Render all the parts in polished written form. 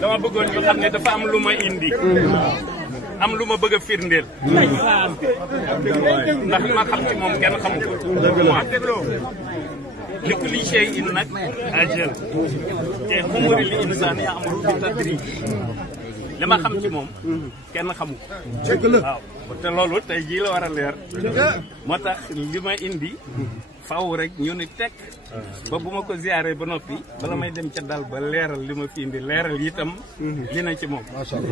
dama bëggoon ñu xam ne dafa am lu ma indi am lu ma bëgg a firndeel ndax ma xam ci moom kenn xamu ko li kulli shay'in nag ajal te umuri li insaan ya'muru bi tadrij li ma xam ci moom kenn xamu ko waaw te loolu tey jii la war a leer moo tax li ma indi faw rek ñu ni tekk ba bu ma ko ziaree ba noppi bala may dem ca dal ba leeral li ma fi indi leeral itam li na ci moom. Macha Allah.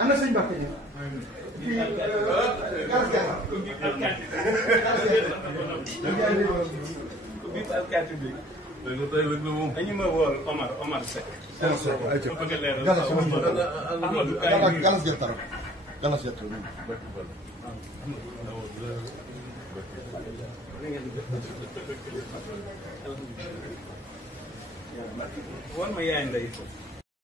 Ana sëñ Mbacke ñu fii garas garas dañu ma wool Omar Seck. galas gerte galas gerte woon ma yaay ndey